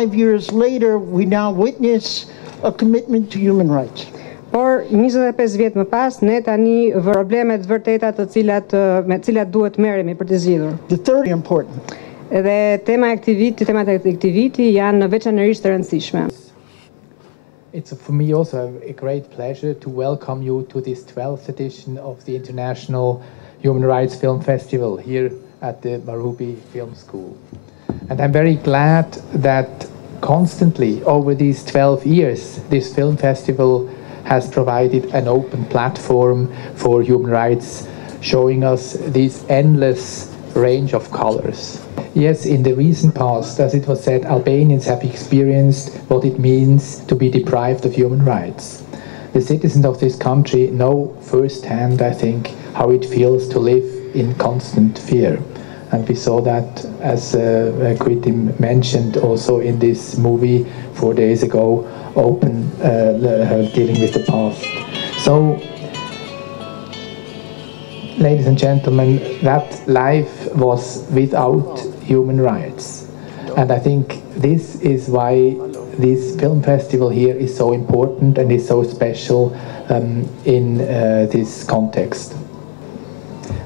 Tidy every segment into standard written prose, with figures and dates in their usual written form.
25 years later, we now witness a commitment to human rights. Por 25 vjet më pas, ne tani problemet vërteta me të cilat duhet merremi për të zgjidhur. The third important. Edhe temat e aktiviti janë veçanërisht të rëndësishme. It's for me also a great pleasure to welcome you to this 12th edition of the International Human Rights Film Festival here at the Marubi Film School. And I'm very glad that constantly over these 12 years, this film festival has provided an open platform for human rights, showing us this endless range of colors. Yes, in the recent past, as it was said, Albanians have experienced what it means to be deprived of human rights. The citizens of this country know firsthand, I think, how it feels to live in constant fear. And we saw that, as Kritim mentioned, also in this movie 4 days ago, dealing with the past. So, ladies and gentlemen, that life was without human rights. And I think this is why this film festival here is so important and is so special in this context.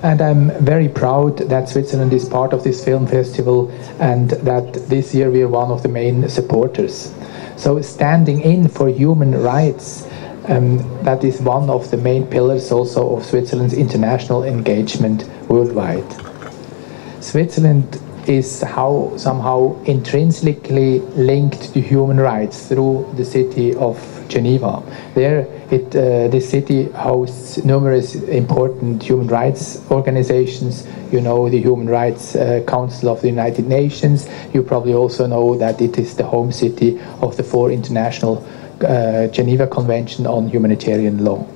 And I'm very proud that Switzerland is part of this film festival and that this year we are one of the main supporters. So standing in for human rights, that is one of the main pillars also of Switzerland's international engagement worldwide. Switzerland is somehow intrinsically linked to human rights through the city of Geneva. There, this city hosts numerous important human rights organizations. You know, the Human Rights Council of the United Nations. You probably also know that it is the home city of the 4 international Geneva Convention on Humanitarian Law.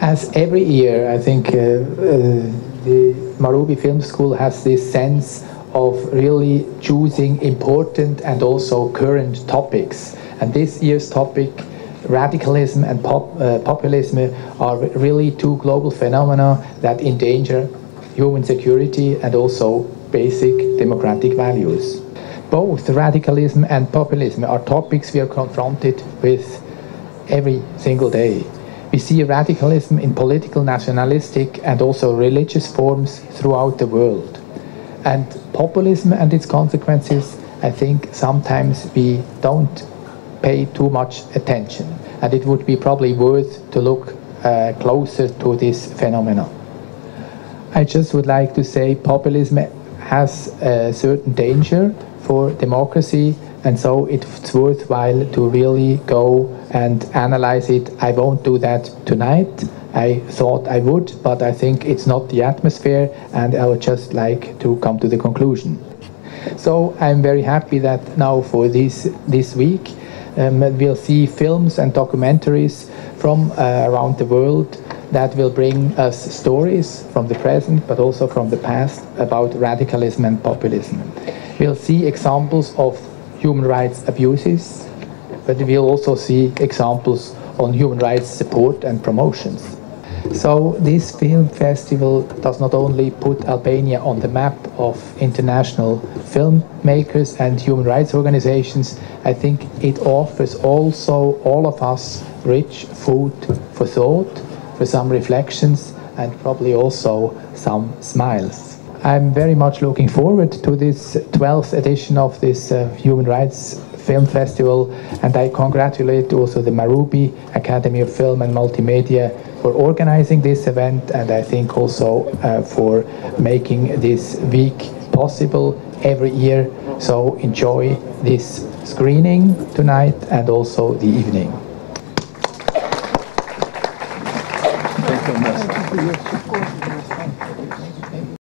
As every year, I think the Marubi Film School has this sense of really choosing important and also current topics. And this year's topic, radicalism and populism, are really 2 global phenomena that endanger human security and also basic democratic values. Both radicalism and populism are topics we are confronted with every single day. We see radicalism in political, nationalistic and also religious forms throughout the world. And populism and its consequences, I think sometimes we don't pay too much attention. And it would be probably worth to look closer to this phenomenon. I just would like to say populism has a certain danger for democracy, and so it's worthwhile to really go and analyze it. I won't do that tonight. I thought I would, but I think it's not the atmosphere, and I would just like to come to the conclusion. So I'm very happy that now for this week we'll see films and documentaries from around the world that will bring us stories from the present but also from the past about radicalism and populism. We'll see examples of human rights abuses, but we'll also see examples on human rights support and promotions. So this film festival does not only put Albania on the map of international filmmakers and human rights organizations, I think it offers also all of us rich food for thought, for some reflections, and probably also some smiles. I'm very much looking forward to this 12th edition of this Human Rights Film Festival, and I congratulate also the Marubi Academy of Film and Multimedia for organizing this event, and I think also for making this week possible every year. So enjoy this screening tonight and also the evening. Thank you very much.